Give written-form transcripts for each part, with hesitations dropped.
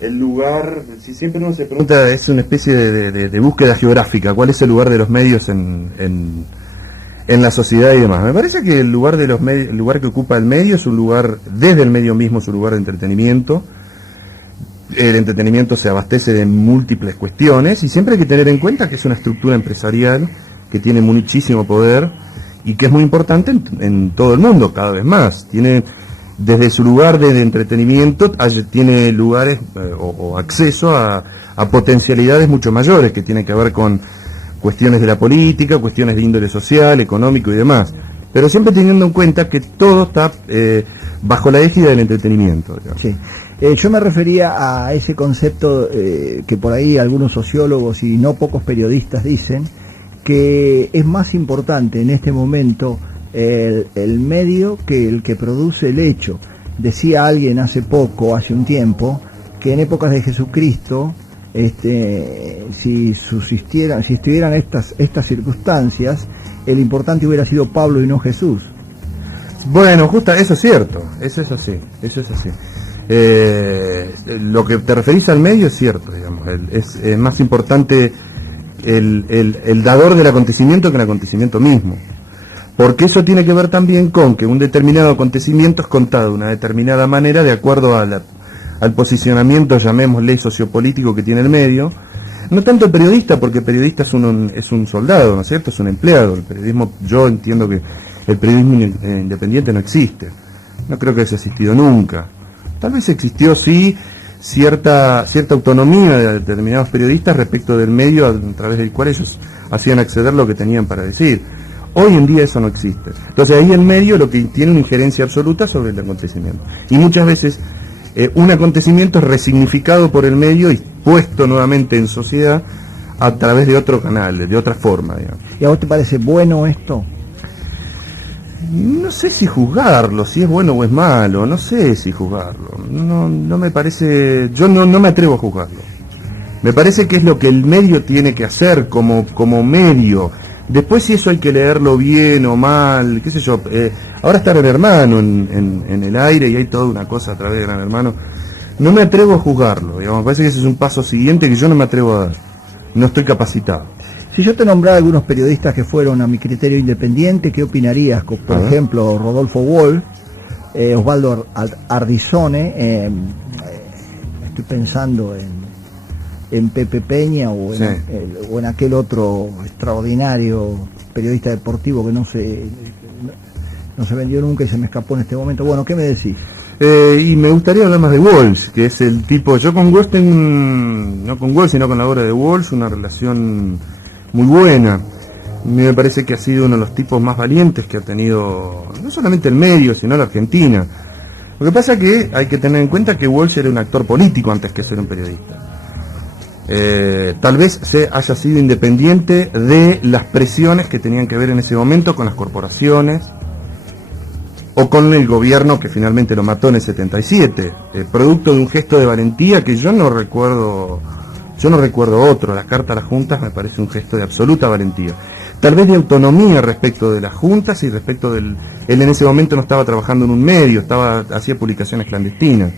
el lugar, si siempre uno se pregunta, es una especie de búsqueda geográfica, ¿cuál es el lugar de los medios en la sociedad y demás? Me parece que el lugar de los medios, el lugar que ocupa el medio es un lugar, desde el medio mismo es un lugar de entretenimiento. El entretenimiento se abastece de múltiples cuestiones y siempre hay que tener en cuenta que es una estructura empresarial que tiene muchísimo poder y que es muy importante en todo el mundo, cada vez más. Tiene, desde su lugar de entretenimiento, tiene lugares o acceso a potencialidades mucho mayores que tienen que ver con cuestiones de la política, cuestiones de índole social, económico y demás. Pero siempre teniendo en cuenta que todo está bajo la égida del entretenimiento, digamos. Sí. Yo me refería a ese concepto que por ahí algunos sociólogos y no pocos periodistas dicen que es más importante en este momento el medio que el que produce el hecho. Decía alguien hace un tiempo, que en épocas de Jesucristo, si estuvieran estas circunstancias, el importante hubiera sido Pablo y no Jesús. Bueno, justo, eso es cierto, eso es así. Lo que te referís al medio es cierto, digamos, es más importante el dador del acontecimiento que el acontecimiento mismo, porque eso tiene que ver también con que un determinado acontecimiento es contado de una determinada manera de acuerdo al posicionamiento, llamémosle, sociopolítico que tiene el medio. No tanto el periodista, porque el periodista es un soldado, ¿no es cierto? Es un empleado. El periodismo, yo entiendo que el periodismo independiente no existe, no creo que haya existido nunca. Tal vez existió, sí, cierta autonomía de determinados periodistas respecto del medio a través del cual ellos hacían acceder lo que tenían para decir. Hoy en día eso no existe. Entonces ahí el medio lo que tiene una injerencia absoluta sobre el acontecimiento. Y muchas veces un acontecimiento es resignificado por el medio y puesto nuevamente en sociedad a través de otro canal, de otra forma, digamos. ¿Y a vos te parece bueno esto? No sé si juzgarlo, si es bueno o es malo, no sé si juzgarlo. No me parece, yo no me atrevo a juzgarlo. Me parece que es lo que el medio tiene que hacer como medio. Después si eso hay que leerlo bien o mal, qué sé yo. Ahora está Gran Hermano en el aire y hay toda una cosa a través de Gran Hermano. No me atrevo a juzgarlo, digamos. Me parece que ese es un paso siguiente que yo no me atrevo a dar. No estoy capacitado. Si yo te nombrara algunos periodistas que fueron a mi criterio independiente, ¿qué opinarías? Por ejemplo, Rodolfo Wolf, Osvaldo Ardizone, estoy pensando en Pepe Peña o en aquel otro extraordinario periodista deportivo que no se vendió nunca y se me escapó en este momento. Bueno, ¿qué me decís? Y me gustaría hablar más de Walsh, que es el tipo, yo con Walsh tengo no con Walsh, sino con la obra de Walsh, una relación muy buena. A mí me parece que ha sido uno de los tipos más valientes que ha tenido, no solamente el medio, sino la Argentina. Lo que pasa es que hay que tener en cuenta que Walsh era un actor político antes que ser un periodista. Tal vez haya sido independiente de las presiones que tenían que ver en ese momento con las corporaciones o con el gobierno que finalmente lo mató en el 77, producto de un gesto de valentía que yo no recuerdo otro. La carta a las juntas me parece un gesto de absoluta valentía, tal vez de autonomía respecto de las juntas y respecto él en ese momento no estaba trabajando en un medio, hacía publicaciones clandestinas.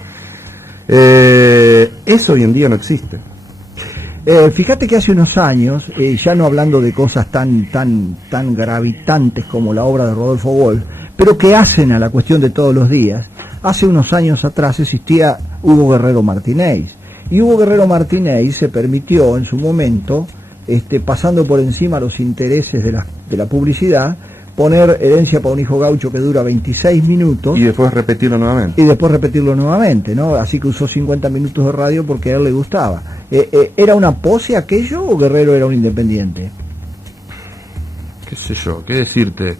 Eso hoy en día no existe. Fíjate que hace unos años, ya no hablando de cosas tan gravitantes como la obra de Rodolfo Wolf, pero que hacen a la cuestión de todos los días, hace unos años atrás existía Hugo Guerrero Martínez. Y Hugo Guerrero Martínez se permitió en su momento, pasando por encima los intereses de la publicidad, poner Herencia para un hijo gaucho que dura 26 minutos. Y después repetirlo nuevamente. ¿no? Así que usó 50 minutos de radio porque a él le gustaba. ¿Era una pose aquello o Guerrero era un independiente? ¿Qué sé yo? ¿Qué decirte?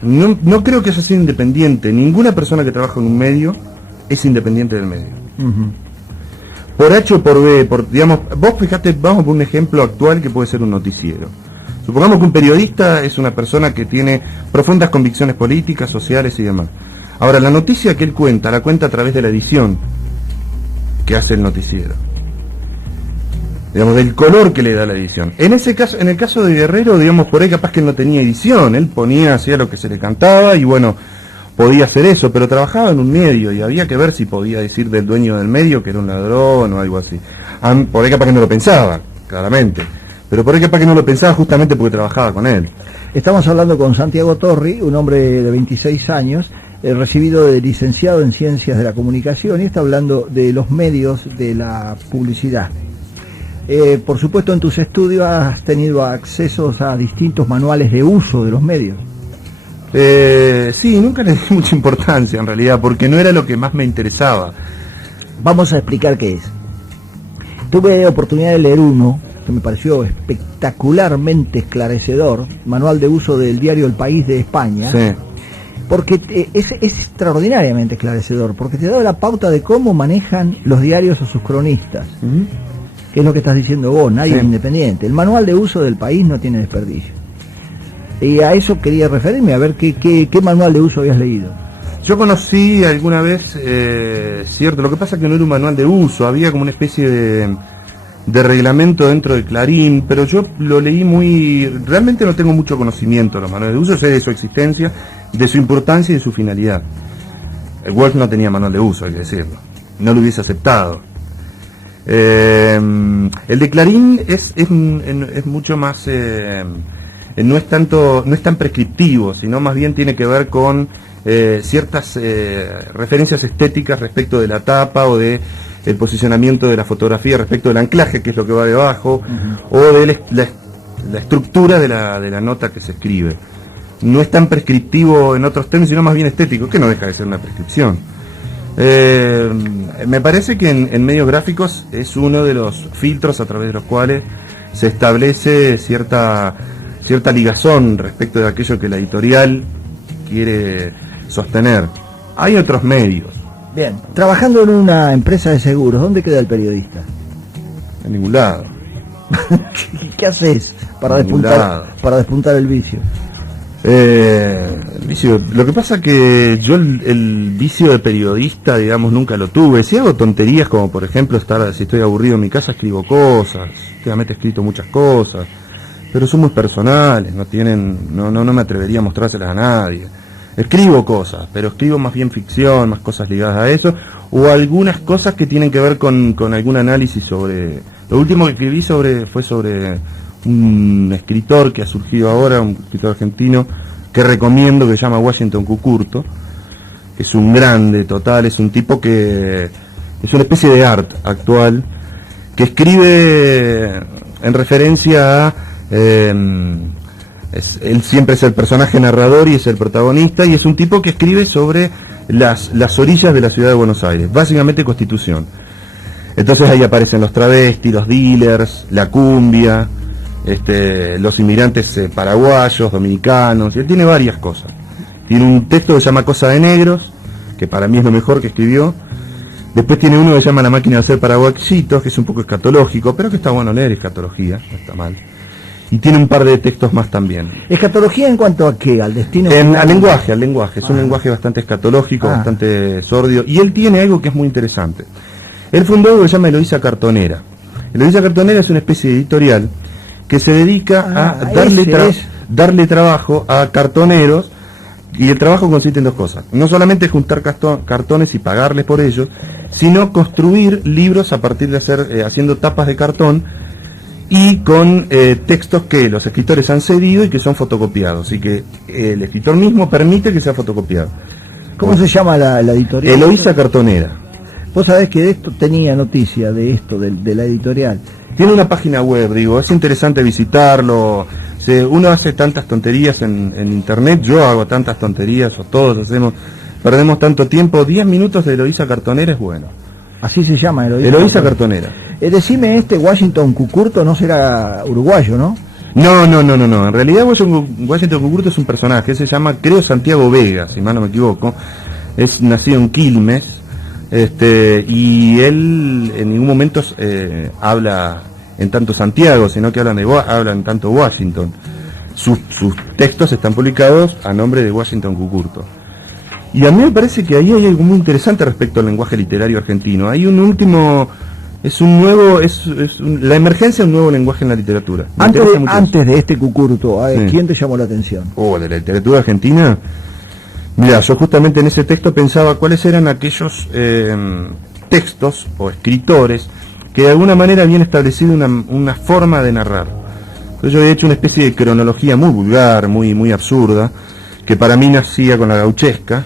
No creo que haya sido independiente. Ninguna persona que trabaja en un medio es independiente del medio. Por H o por B, digamos, vos fijate, vamos por un ejemplo actual que puede ser un noticiero. Supongamos que un periodista es una persona que tiene profundas convicciones políticas, sociales y demás. Ahora, la noticia que él cuenta, la cuenta a través de la edición que hace el noticiero. Digamos, del color que le da la edición. En el caso de Guerrero, digamos, por ahí capaz que él no tenía edición, él hacía lo que se le cantaba y bueno, podía hacer eso, pero trabajaba en un medio y había que ver si podía decir del dueño del medio que era un ladrón o algo así. Por ahí capaz que no lo pensaba, claramente, pero por ahí capaz que no lo pensaba justamente porque trabajaba con él. Estamos hablando con Santiago Torri, un hombre de 26 años, recibido de licenciado en Ciencias de la Comunicación, y está hablando de los medios de la publicidad. Por supuesto, en tus estudios has tenido accesos a distintos manuales de uso de los medios. Sí, nunca le di mucha importancia en realidad, porque no era lo que más me interesaba. Vamos a explicar qué es. Tuve oportunidad de leer uno que me pareció espectacularmente esclarecedor, manual de uso del diario El País de España, Sí. porque es extraordinariamente esclarecedor, porque te da la pauta de cómo manejan los diarios a sus cronistas, que es lo que estás diciendo vos, nadie es independiente. El manual de uso del País no tiene desperdicio. Y a eso quería referirme, a ver qué manual de uso habías leído. Yo conocí alguna vez, cierto, lo que pasa es que no era un manual de uso, había como una especie de reglamento dentro de Clarín, pero yo lo leí realmente no tengo mucho conocimiento de los manuales de uso, sé de su existencia, de su importancia y de su finalidad. El Wolf no tenía manual de uso, hay que decirlo, no lo hubiese aceptado. El de Clarín es mucho más, no es tan prescriptivo, sino más bien tiene que ver con ciertas referencias estéticas respecto de la tapa o de el posicionamiento de la fotografía respecto del anclaje, que es lo que va debajo, o de la estructura de la nota que se escribe. No es tan prescriptivo en otros términos, sino más bien estético, que no deja de ser una prescripción. Me parece que en medios gráficos es uno de los filtros a través de los cuales se establece cierta ligazón respecto de aquello que la editorial quiere sostener. Hay otros medios. Bien, trabajando en una empresa de seguros, ¿dónde queda el periodista? En ningún lado. ¿Qué haces para En ningún lado. despuntar el vicio? El vicio, lo que pasa que yo el vicio de periodista, digamos, nunca lo tuve. Si hago tonterías como por ejemplo si estoy aburrido en mi casa, escribo cosas. Últimamente he escrito muchas cosas, pero son muy personales, no me atrevería a mostrárselas a nadie. Escribo cosas, pero escribo más bien ficción, más cosas ligadas a eso, o algunas cosas que tienen que ver con algún análisis sobre... Lo último que escribí fue sobre un escritor que ha surgido ahora, un escritor argentino, que recomiendo, que se llama Washington Cucurto, que es un grande total, es un tipo que es una especie de art actual, que escribe en referencia a... él siempre es el personaje narrador y es el protagonista, y es un tipo que escribe sobre las orillas de la ciudad de Buenos Aires, básicamente Constitución. Entonces ahí aparecen los travestis, los dealers, la cumbia, los inmigrantes paraguayos, dominicanos, y él tiene varias cosas. Tiene un texto que se llama Cosa de Negros, que para mí es lo mejor que escribió. Después tiene uno que se llama La máquina de hacer paraguayitos, que es un poco escatológico, pero que está bueno leer escatología, no está mal. Y tiene un par de textos más también. ¿Escatología en cuanto a qué? ¿Al destino? Al lenguaje. Es un lenguaje bastante escatológico, bastante sordio. Y él tiene algo que es muy interesante. Él fundó algo que se llama Eloísa Cartonera. Eloísa Cartonera es una especie de editorial que se dedica a darle trabajo a cartoneros, y el trabajo consiste en dos cosas. No solamente juntar cartones y pagarles por ello, sino construir libros a partir de haciendo tapas de cartón, y con textos que los escritores han cedido y que son fotocopiados, y que el escritor mismo permite que sea fotocopiado. ¿Cómo se llama la editorial? Eloísa Cartonera. Vos sabés que de esto tenía noticia, de esto, de la editorial. Tiene una página web, es interesante visitarlo. Uno hace tantas tonterías en internet, yo hago tantas tonterías, o todos perdemos tanto tiempo. 10 minutos de Eloísa Cartonera es bueno. Así se llama, Eloísa Cartonera. Decime, Washington Cucurto no será uruguayo, ¿no? No. En realidad Washington Cucurto es un personaje, se llama, creo, Santiago Vega, si mal no me equivoco. Es nacido en Quilmes, y él en ningún momento habla en tanto Santiago, sino que habla en tanto Washington. Sus textos están publicados a nombre de Washington Cucurto. Y a mí me parece que ahí hay algo muy interesante respecto al lenguaje literario argentino. Hay un último... la emergencia de un nuevo lenguaje en la literatura. Antes de este Cucurto, ¿quién te llamó la atención? De la literatura argentina, Mira, yo justamente en ese texto pensaba cuáles eran aquellos textos o escritores que de alguna manera habían establecido una forma de narrar. Entonces yo he hecho una especie de cronología muy vulgar, muy absurda, que para mí nacía con la gauchesca,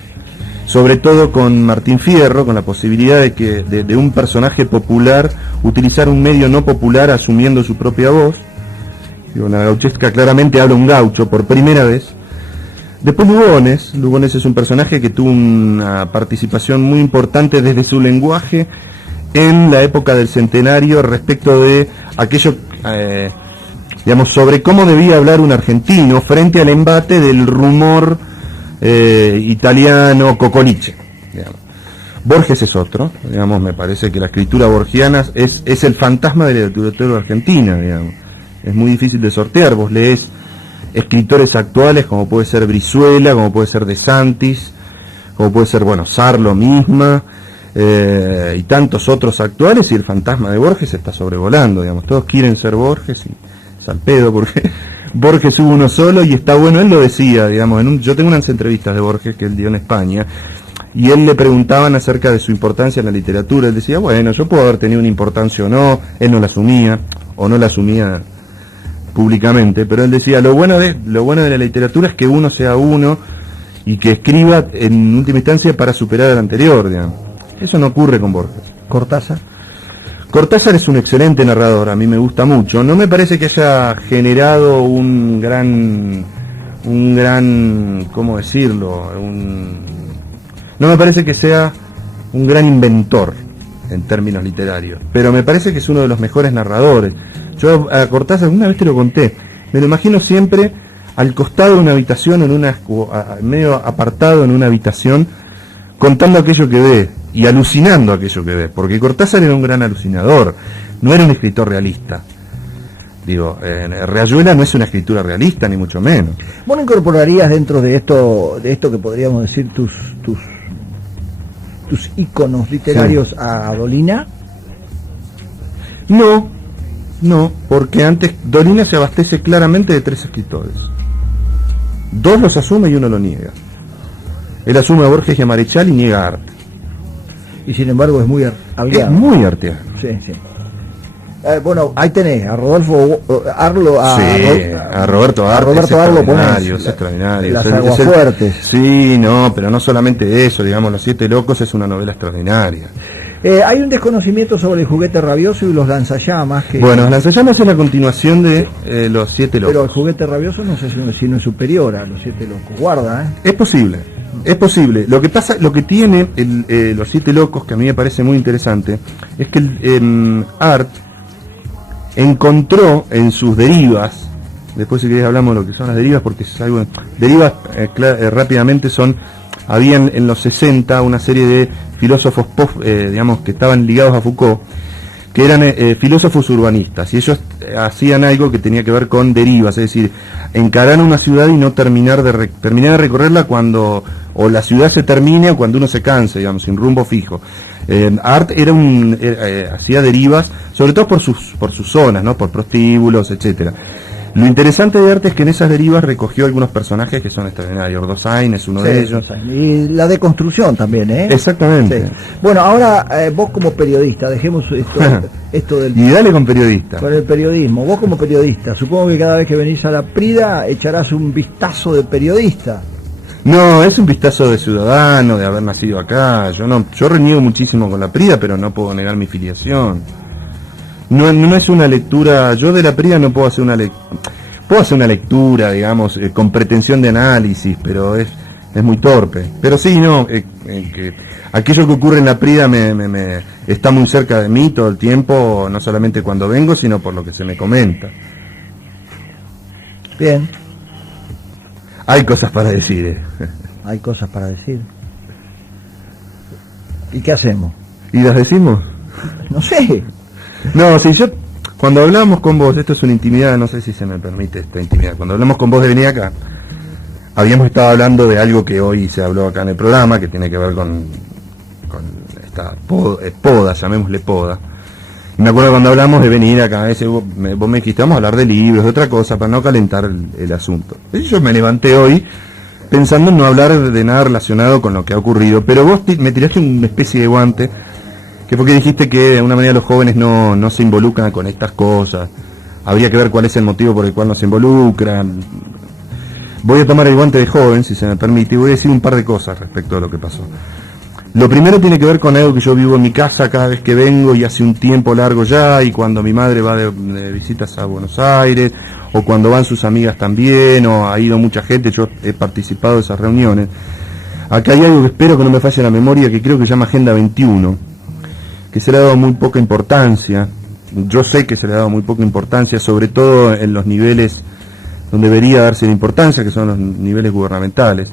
sobre todo con Martín Fierro, con la posibilidad de que de un personaje popular utilizar un medio no popular asumiendo su propia voz. Digo, la gauchesca claramente habla un gaucho por primera vez. Después Lugones es un personaje que tuvo una participación muy importante desde su lenguaje en la época del centenario respecto de aquello, digamos, sobre cómo debía hablar un argentino frente al embate del rumor italiano Cocoliche, digamos. Borges es otro, digamos, me parece que la escritura borgiana es el fantasma de la literatura argentina, digamos. Es muy difícil de sortear, vos lees escritores actuales como puede ser Brizuela, como puede ser De Santis, como puede ser, bueno, Sarlo misma, y tantos otros actuales, y el fantasma de Borges está sobrevolando, digamos. Todos quieren ser Borges y es al pedo porque Borges hubo uno solo y está bueno. Él lo decía, digamos, yo tengo unas entrevistas de Borges que él dio en España y él le preguntaban acerca de su importancia en la literatura. Él decía, bueno, yo puedo haber tenido una importancia o no, él no la asumía o no la asumía públicamente, pero él decía, lo bueno de la literatura es que uno sea uno y que escriba en última instancia para superar al anterior, digamos. Eso no ocurre con Borges. Cortázar es un excelente narrador, a mí me gusta mucho. No me parece que haya generado un gran, ¿cómo decirlo? No me parece que sea un gran inventor en términos literarios, pero me parece que es uno de los mejores narradores. Yo a Cortázar, una vez te lo conté, me lo imagino siempre al costado de una habitación, medio apartado en una habitación, contando aquello que ve y alucinando aquello que ve, porque Cortázar era un gran alucinador, no era un escritor realista. Digo, Rayuela no es una escritura realista, ni mucho menos. ¿Vos no incorporarías dentro de esto que podríamos decir tus íconos literarios, sí, a Dolina? No, porque antes Dolina se abastece claramente de 3 escritores. 2 los asume y 1 lo niega. Él asume a Borges y a Marechal y niega a Arte. Y sin embargo es muy hablado. Es muy arteano. Sí. Bueno, ahí tenés a Rodolfo Arlo, a Roberto Arlo, es extraordinario. Las Aguafuertes. Sí, no, pero no solamente eso, digamos, Los 7 Locos es una novela extraordinaria. Hay un desconocimiento sobre El Juguete Rabioso y Los Lanzallamas. Bueno, Los Lanzallamas es la continuación de Los 7 Locos. Pero El Juguete Rabioso no sé si no es superior a Los 7 Locos. Guarda, Es posible. Lo que tiene Los 7 Locos, que a mí me parece muy interesante, es que Art encontró en sus derivas, después si querés hablamos de lo que son las derivas, porque es algo, derivas rápidamente habían en los 60 una serie de filósofos digamos, que estaban ligados a Foucault, que eran filósofos urbanistas, y ellos hacían algo que tenía que ver con derivas, es decir, encarar una ciudad y no terminar de recorrerla cuando o la ciudad se termine o cuando uno se canse, digamos, sin rumbo fijo. Art hacía derivas, sobre todo por sus zonas, ¿no? Por prostíbulos, etcétera. Lo interesante de Arte es que en esas derivas recogió algunos personajes que son extraordinarios. Ordozain es uno de ellos. Y la deconstrucción también, ¿eh? Exactamente. Sí. Bueno, ahora vos como periodista, dejemos esto del... Y dale con periodista. Con el periodismo. Vos como periodista, supongo que cada vez que venís a la Prida echarás un vistazo de periodista. No, es un vistazo de ciudadano, de haber nacido acá. Yo reniego muchísimo con la Prida, pero no puedo negar mi filiación. No es una lectura, yo de la Prida no puedo hacer puedo hacer una lectura, digamos, con pretensión de análisis, pero es muy torpe. Pero sí, que aquello que ocurre en la Prida me está muy cerca de mí todo el tiempo, no solamente cuando vengo, sino por lo que se me comenta. Bien. Hay cosas para decir, Hay cosas para decir. ¿Y qué hacemos? ¿Y las decimos? No sé. No, si cuando hablamos con vos, esto es una intimidad, no sé si se me permite esta intimidad, cuando hablamos con vos de venir acá, habíamos estado hablando de algo que hoy se habló acá en el programa, que tiene que ver con esta poda, llamémosle poda. Y me acuerdo cuando hablamos de venir acá, vos me dijiste, vamos a hablar de libros, de otra cosa, para no calentar el asunto. Y yo me levanté hoy pensando en no hablar de nada relacionado con lo que ha ocurrido, pero vos me tiraste una especie de guante, que fue que dijiste que de alguna manera los jóvenes no se involucran con estas cosas. Habría que ver cuál es el motivo por el cual no se involucran. Voy a tomar el guante de joven, si se me permite, y voy a decir un par de cosas respecto a lo que pasó. Lo primero tiene que ver con algo que yo vivo en mi casa cada vez que vengo, y hace un tiempo largo ya, y cuando mi madre va de visitas a Buenos Aires, o cuando van sus amigas también, o ha ido mucha gente, yo he participado de esas reuniones. Acá hay algo que espero que no me falle la memoria, que creo que se llama Agenda 21, que se le ha dado muy poca importancia. Yo sé que se le ha dado muy poca importancia, sobre todo en los niveles donde debería darse la importancia, que son los niveles gubernamentales.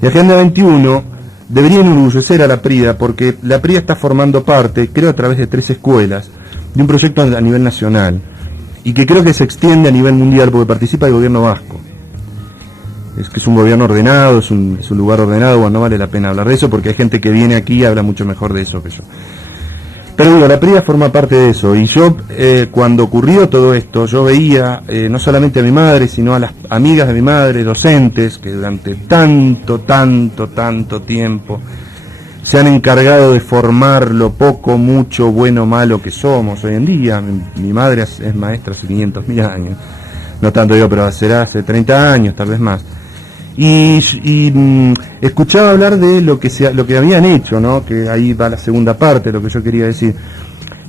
Y Agenda 21 debería enorgullecer a la PRIA, porque la PRIA está formando parte, creo a través de 3 escuelas, de un proyecto a nivel nacional, y que creo que se extiende a nivel mundial, porque participa el gobierno vasco. Es que es un gobierno ordenado, es un lugar ordenado, bueno, no vale la pena hablar de eso, porque hay gente que viene aquí y habla mucho mejor de eso que yo. Pero digo, la PRIA forma parte de eso, y yo cuando ocurrió todo esto, yo veía no solamente a mi madre, sino a las amigas de mi madre, docentes, que durante tanto tiempo se han encargado de formar lo poco, mucho, bueno, malo que somos hoy en día. Mi madre es maestra hace 500.000 años, no tanto yo, pero será hace 30 años, tal vez más. Y escuchaba hablar de lo que habían hecho, ¿no? Que ahí va la segunda parte de lo que yo quería decir.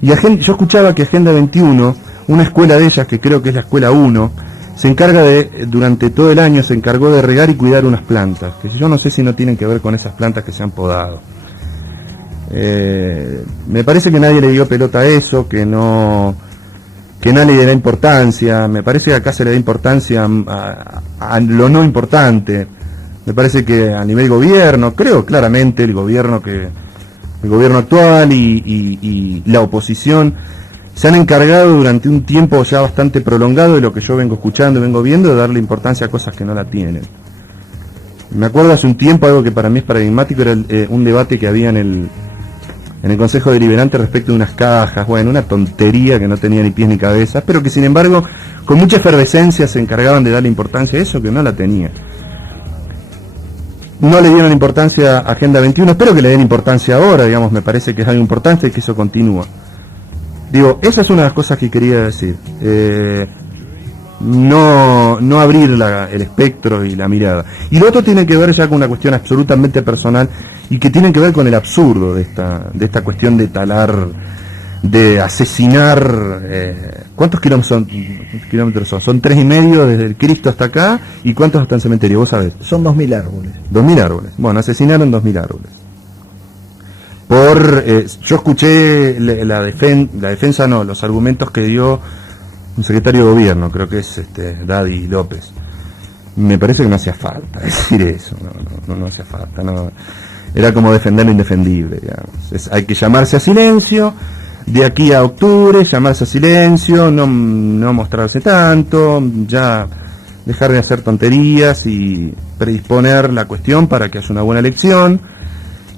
Y yo escuchaba que Agenda 21, una escuela de ellas, que creo que es la escuela 1, se encarga durante todo el año, se encargó de regar y cuidar unas plantas, que yo no sé si no tienen que ver con esas plantas que se han podado. Me parece que nadie le dio pelota a eso, que nadie le da importancia. Me parece que acá se le da importancia a lo no importante. Me parece que a nivel gobierno, creo claramente el gobierno actual y la oposición se han encargado durante un tiempo ya bastante prolongado de lo que yo vengo escuchando y vengo viendo, de darle importancia a cosas que no la tienen. Me acuerdo hace un tiempo algo que para mí es paradigmático, era un debate que había en el Consejo Deliberante respecto de unas cajas, bueno, una tontería que no tenía ni pies ni cabezas, pero que sin embargo con mucha efervescencia se encargaban de darle importancia a eso que no la tenía. No le dieron importancia a Agenda 21, espero que le den importancia ahora, digamos, me parece que es algo importante y que eso continúa. Digo, esa es una de las cosas que quería decir. No abrir el espectro y la mirada. Y lo otro tiene que ver ya con una cuestión absolutamente personal y que tiene que ver con el absurdo de esta cuestión de talar, de asesinar. ¿Cuántos kilómetros son? Son 3,5 desde el Cristo hasta acá. ¿Y cuántos hasta el cementerio? ¿Vos sabés? Son 2.000 árboles. 2.000 árboles. Bueno, asesinaron 2.000 árboles. Yo escuché los argumentos que dio un secretario de gobierno, creo que es Daddy López. Me parece que no hacía falta decir eso, no hacía falta, no. Era como defender lo indefendible, digamos. Hay que llamarse a silencio, de aquí a octubre, llamarse a silencio, no mostrarse tanto, ya dejar de hacer tonterías y predisponer la cuestión para que haya una buena elección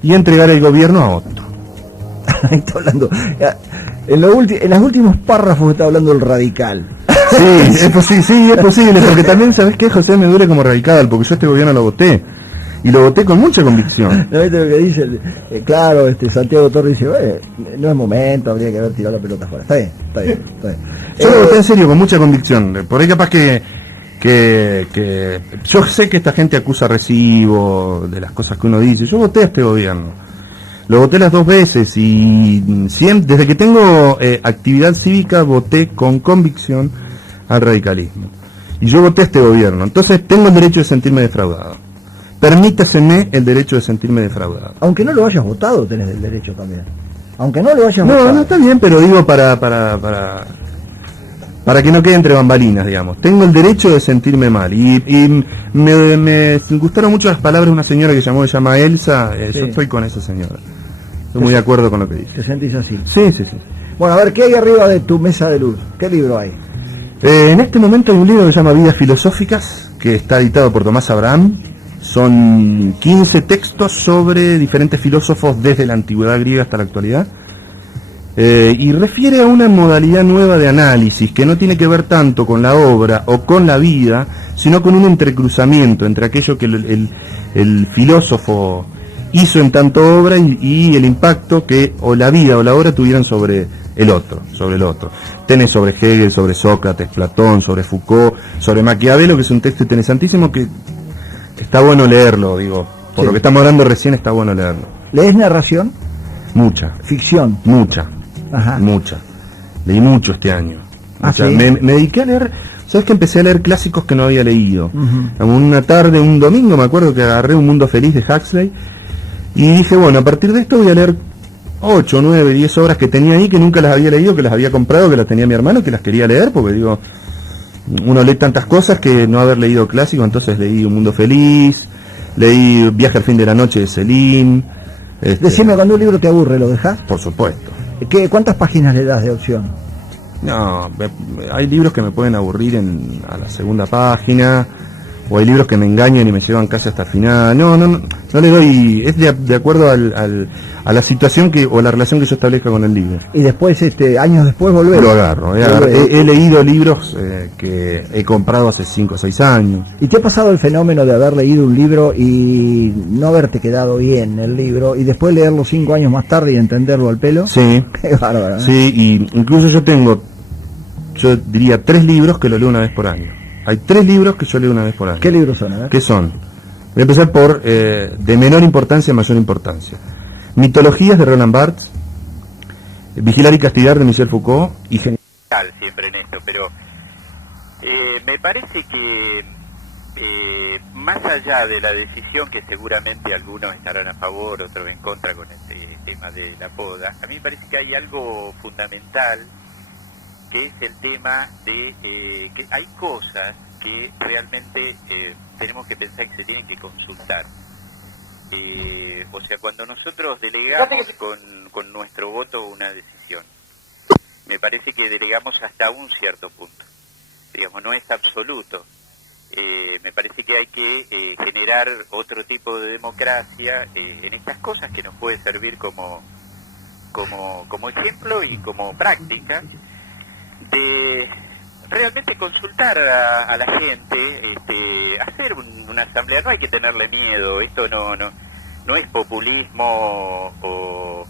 y entregar el gobierno a otro. Está hablando, en los últimos párrafos está hablando el radical. Sí, es posible, porque también, ¿sabes qué, José? Me duele como radical, porque yo este gobierno lo voté, y lo voté con mucha convicción. ¿No viste lo que dice? Claro, Santiago Torres dice, no es momento, habría que haber tirado la pelota afuera. Está bien. Yo lo voté en serio, con mucha convicción, por ahí capaz que yo sé que esta gente acusa recibo de las cosas que uno dice. Yo voté a este gobierno. Lo voté las 2 veces y siempre, desde que tengo actividad cívica, voté con convicción al radicalismo. Y yo voté a este gobierno, entonces tengo el derecho de sentirme defraudado. Permítaseme el derecho de sentirme defraudado. Aunque no lo hayas votado, tenés el derecho también. Aunque no lo hayas votado. No, está bien, pero digo para que no quede entre bambalinas, digamos. Tengo el derecho de sentirme mal. Y me gustaron mucho las palabras de una señora que se llama Elsa. Sí. Yo estoy con esa señora. Estoy muy de acuerdo con lo que dice. ¿Te sentís así? Sí. Bueno, a ver, ¿qué hay arriba de tu mesa de luz? ¿Qué libro hay? En este momento hay un libro que se llama Vidas Filosóficas, que está editado por Tomás Abraham. Son 15 textos sobre diferentes filósofos desde la antigüedad griega hasta la actualidad. y refiere a una modalidad nueva de análisis que no tiene que ver tanto con la obra o con la vida, sino con un entrecruzamiento entre aquello que el filósofo hizo en tanto obra y el impacto que o la vida o la obra tuvieran sobre el otro. Tenés sobre Hegel, sobre Sócrates, Platón, sobre Foucault, sobre Maquiavelo, que es un texto interesantísimo que está bueno leerlo, digo, por Sí. lo que estamos hablando recién está bueno leerlo. ¿Lees narración? Mucha, Ficción. mucha. Ajá. Mucha. Leí mucho este año. Ah, Mucha. ¿sí? Me dediqué a leer, ¿sabes que empecé a leer clásicos que no había leído? Ujú. Una tarde, un domingo, me acuerdo que agarré Un Mundo Feliz de Huxley y dije, bueno, a partir de esto voy a leer 8, 9, 10 obras que tenía ahí, que nunca las había leído, que las había comprado, que las tenía mi hermano, que las quería leer, porque digo, uno lee tantas cosas que no haber leído clásicos. Entonces leí Un Mundo Feliz, leí Viaje al fin de la noche de Céline. Decime, cuando un libro te aburre, ¿lo dejás? Por supuesto. ¿Cuántas páginas le das de opción? No, hay libros que me pueden aburrir a la segunda página, o hay libros que me engañan y me llevan casi hasta el final. No le doy, es de acuerdo a la situación o la relación que yo establezca con el libro. Y después, años después, volver. Lo agarro. He leído libros que he comprado hace 5 o 6 años. ¿Y te ha pasado el fenómeno de haber leído un libro y no haberte quedado bien el libro y después leerlo 5 años más tarde y entenderlo al pelo? Sí. Qué bárbaro, ¿eh? Sí, y incluso yo diría 3 libros que lo leo una vez por año. Hay 3 libros que yo leo una vez por año. ¿Qué libros son? A ver. ¿Qué son? Voy a empezar por de menor importancia a mayor importancia. Mitologías de Roland Barthes, Vigilar y castigar de Michel Foucault y siempre en esto, pero me parece que más allá de la decisión, que seguramente algunos estarán a favor, otros en contra con este tema de la poda, a mí me parece que hay algo fundamental, que es el tema de que hay cosas que realmente tenemos que pensar que se tienen que consultar. O sea, cuando nosotros delegamos con nuestro voto una decisión, me parece que delegamos hasta un cierto punto, digamos, no es absoluto. Me parece que hay que generar otro tipo de democracia en estas cosas, que nos puede servir como ejemplo y como práctica de realmente consultar a la gente, hacer una asamblea. No hay que tenerle miedo, esto no es populismo o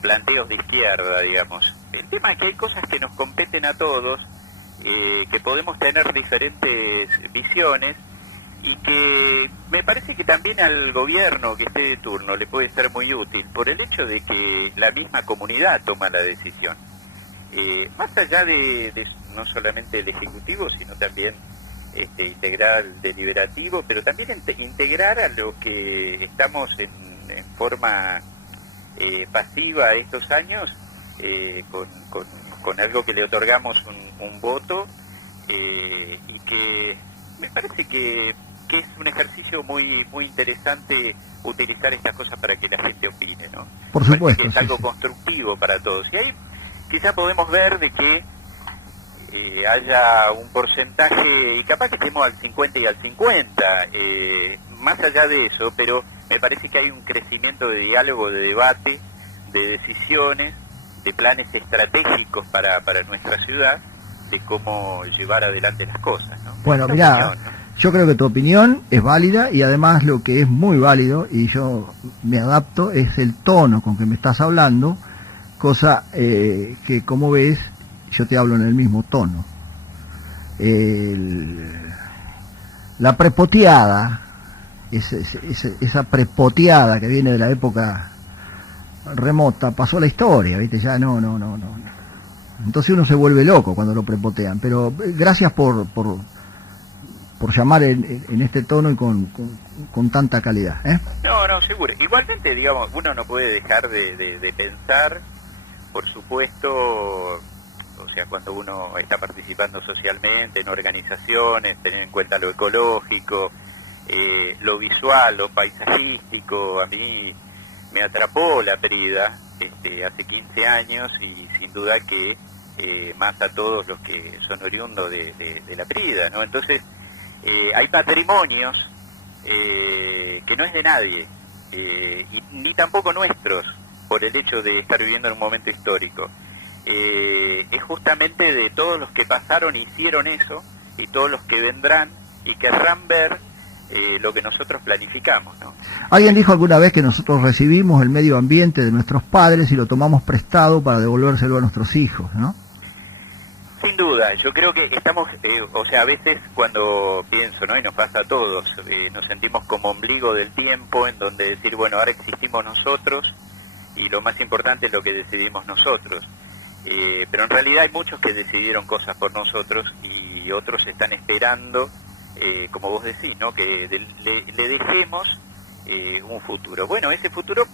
planteos de izquierda, digamos. El tema es que hay cosas que nos competen a todos, que podemos tener diferentes visiones, y que me parece que también al gobierno que esté de turno le puede ser muy útil por el hecho de que la misma comunidad toma la decisión. Más allá de no solamente el Ejecutivo, sino también integrar el deliberativo, pero también integrar a lo que estamos en forma pasiva estos años, con algo que le otorgamos un voto, y que me parece que es un ejercicio muy muy interesante utilizar estas cosas para que la gente opine, ¿no? Por Me parece supuesto, que es sí, algo sí. constructivo para todos. Y ahí quizá podemos ver de que haya un porcentaje, y capaz que estemos al 50 y al 50, más allá de eso, pero me parece que hay un crecimiento de diálogo, de debate, de decisiones, de planes estratégicos para nuestra ciudad, de cómo llevar adelante las cosas, ¿no? Bueno, Esa mirá, opinión, ¿no? yo creo que tu opinión es válida y además lo que es muy válido, y yo me adapto, es el tono con que me estás hablando, cosa que, como ves, yo te hablo en el mismo tono. La prepoteada, esa prepoteada que viene de la época remota, pasó a la historia, ¿viste? Ya no. Entonces uno se vuelve loco cuando lo prepotean, pero gracias por llamar en este tono y con tanta calidad, ¿eh? No, seguro. Igualmente, digamos, uno no puede dejar de pensar, por supuesto, o sea, cuando uno está participando socialmente en organizaciones, tener en cuenta lo ecológico, lo visual, lo paisajístico. A mí me atrapó la Prida hace 15 años, y sin duda que más a todos los que son oriundos de la Prida, ¿no? Entonces, hay patrimonios que no es de nadie, y ni tampoco nuestros, por el hecho de estar viviendo en un momento histórico. Es justamente de todos los que pasaron, hicieron eso, y todos los que vendrán y querrán ver lo que nosotros planificamos, ¿no? Alguien dijo alguna vez que nosotros recibimos el medio ambiente de nuestros padres y lo tomamos prestado para devolvérselo a nuestros hijos, ¿no? Sin duda, yo creo que estamos, o sea, a veces cuando pienso, ¿no? Y nos pasa a todos, nos sentimos como ombligo del tiempo, en donde decir, bueno, ahora existimos nosotros, y lo más importante es lo que decidimos nosotros. Pero en realidad hay muchos que decidieron cosas por nosotros, y otros están esperando, como vos decís, ¿no? Que le dejemos un futuro. Bueno, ese futuro,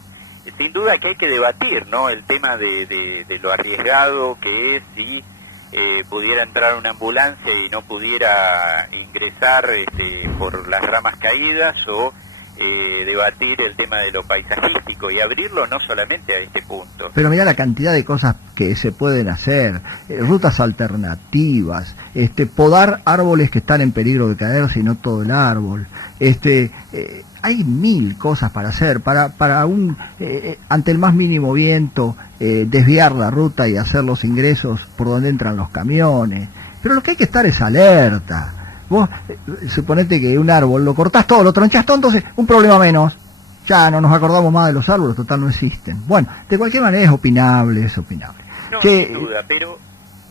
sin duda que hay que debatir, ¿no? El tema de lo arriesgado que es, si pudiera entrar una ambulancia y no pudiera ingresar por las ramas caídas, o debatir el tema de lo paisajístico y abrirlo no solamente a este punto. Pero mira la cantidad de cosas que se pueden hacer, rutas alternativas, podar árboles que están en peligro de caerse y no todo el árbol, hay mil cosas para hacer, para ante el más mínimo viento, desviar la ruta y hacer los ingresos por donde entran los camiones. Pero lo que hay que estar es alerta. Vos, suponete que un árbol lo cortás todo, lo tronchás todo, entonces un problema menos. Ya no nos acordamos más de los árboles, total no existen. Bueno, de cualquier manera es opinable, es opinable. No, Che, sin duda, pero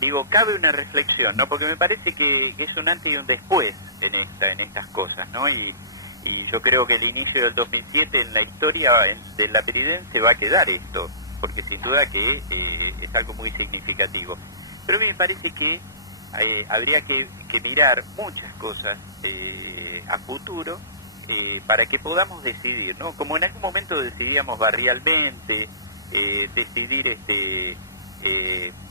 digo, cabe una reflexión, ¿no? Porque me parece que es un antes y un después en estas cosas, ¿no? Y yo creo que el inicio del 2007 en la historia de la Peridense va a quedar esto, porque sin duda que es algo muy significativo. Pero a mí me parece que habría que mirar muchas cosas a futuro para que podamos decidir, ¿no? Como en algún momento decidíamos barrialmente, decidir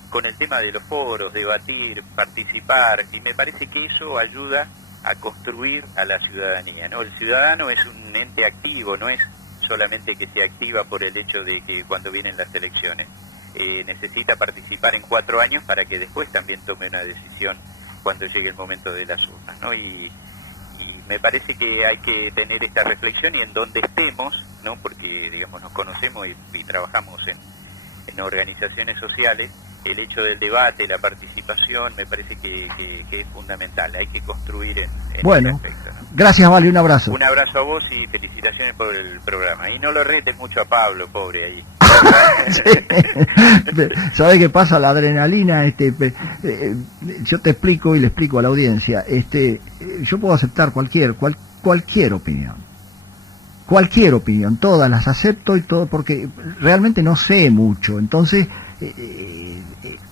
con el tema de los foros, debatir, participar, y me parece que eso ayuda a construir a la ciudadanía, ¿no? El ciudadano es un ente activo, no es solamente que se activa por el hecho de que cuando vienen las elecciones. Necesita participar en 4 años para que después también tome una decisión cuando llegue el momento de las urnas, ¿no? Y me parece que hay que tener esta reflexión, y en donde estemos, ¿no? Porque, digamos, nos conocemos y trabajamos en organizaciones sociales, el hecho del debate, la participación, me parece que es fundamental. Hay que construir en bueno, ese aspecto, ¿no? Gracias, Vale, un abrazo. Un abrazo a vos y felicitaciones por el programa. Y no lo retes mucho a Pablo, pobre, ahí. Sí. ¿Sabés qué pasa? La adrenalina, yo te explico y le explico a la audiencia, yo puedo aceptar cualquier opinión, todas las acepto y todo, porque realmente no sé mucho, entonces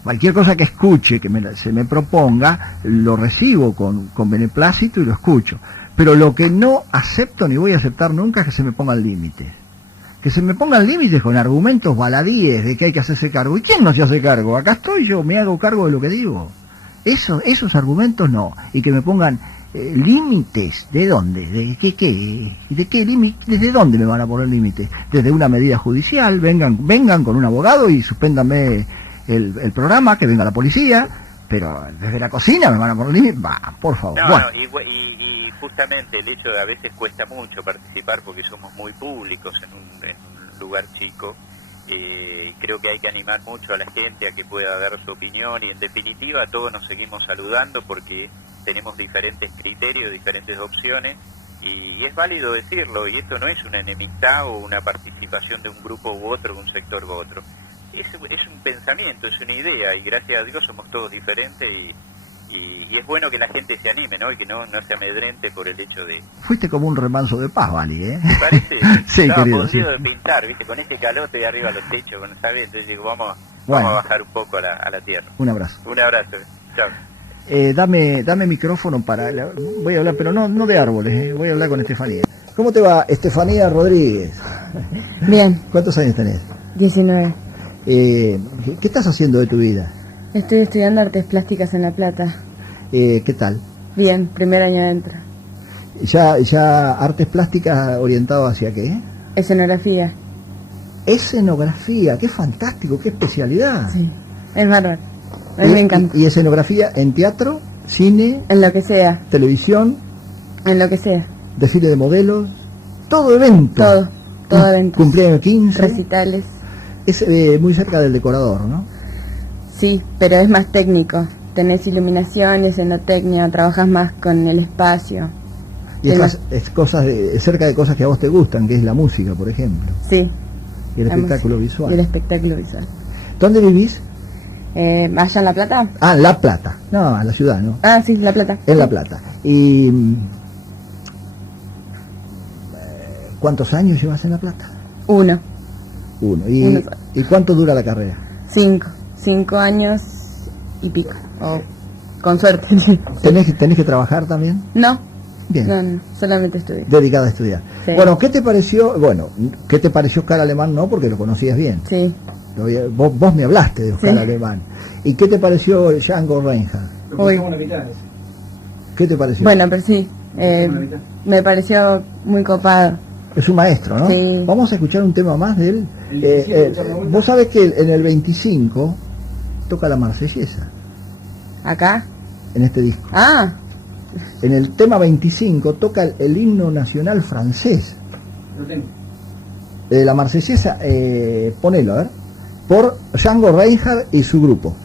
cualquier cosa que escuche, que se me proponga, lo recibo con beneplácito y lo escucho, pero lo que no acepto ni voy a aceptar nunca es que se me pongan límites. Que se me pongan límites con argumentos baladíes de que hay que hacerse cargo. ¿Y quién no se hace cargo? Acá estoy yo, me hago cargo de lo que digo. Esos argumentos no. Y que me pongan límites. ¿De dónde? ¿De qué límites? ¿Desde dónde me van a poner límites? Desde una medida judicial. Vengan con un abogado y suspéndanme el programa, que venga la policía. Pero desde la cocina me van a poner límites. Por favor. No, bueno. no, y justamente el hecho de a veces cuesta mucho participar porque somos muy públicos en un lugar chico, creo que hay que animar mucho a la gente a que pueda dar su opinión, y en definitiva todos nos seguimos saludando porque tenemos diferentes criterios, diferentes opciones, y es válido decirlo, y esto no es una enemistad o una participación de un grupo u otro, de un sector u otro, es un pensamiento, es una idea, y gracias a Dios somos todos diferentes, y es bueno que la gente se anime, ¿no? Y que no se amedrente por el hecho de... Fuiste como un remanso de paz, Vali, ¿eh? ¿Te parece? Sí, estaba querido, podrido sí. de pintar, ¿viste? Con este calor estoy arriba de los techos, ¿sabes? Entonces digo, vamos Bueno. a bajar un poco a la tierra. Un abrazo. Un abrazo. Chao. Dame micrófono para... voy a hablar, pero no de árboles, voy a hablar con Estefanía. ¿Cómo te va, Estefanía Rodríguez? Bien, ¿Cuántos años tenés? 19. ¿Qué estás haciendo de tu vida? Estoy estudiando artes plásticas en La Plata. ¿Qué tal? Bien, primer año adentro. ¿Ya artes plásticas orientado hacia qué? Escenografía. Escenografía, qué fantástico, qué especialidad. Sí, es bárbaro. A mí me encanta. ¿Y escenografía en teatro, cine, En lo que sea, televisión, en lo que sea. desfile de modelos, todo evento? Todo evento. Cumpleaños 15, Recitales. Es muy cerca del decorador, ¿no? Sí, pero es más técnico. Tenés iluminación, escenotecnia, trabajas más con el espacio. Y es cosas cerca de cosas que a vos te gustan, que es la música, por ejemplo. Sí. Y el espectáculo música, visual. Y el espectáculo visual. ¿Dónde vivís? ¿Allá en La Plata? Ah, La Plata. No, en la ciudad, ¿no? Ah, sí, La Plata. En La Plata. ¿Y cuántos años llevas en La Plata? Uno. ¿Y cuánto dura la carrera? 5 años y pico. O con suerte. ¿Tenés que trabajar también? No. Bien. No, solamente estudio. Dedicada a estudiar. Sí. Bueno, ¿qué te pareció? Bueno, ¿qué te pareció Oscar Alemán? No, porque lo conocías bien. Sí. Vos me hablaste de Oscar Sí. Alemán. ¿Y qué te pareció Django Reinhardt? Uy. ¿Qué te pareció? Bueno, pero sí. Me pareció muy copado. Es un maestro, ¿no? Sí. Vamos a escuchar un tema más de él. Vos sabés que en el 25 toca la Marsellesa, ¿Acá? en este disco. Ah, En el tema 25 toca el himno nacional francés. Lo tengo. La Marsellesa, ponelo, a ver. Por Django Reinhardt y su grupo.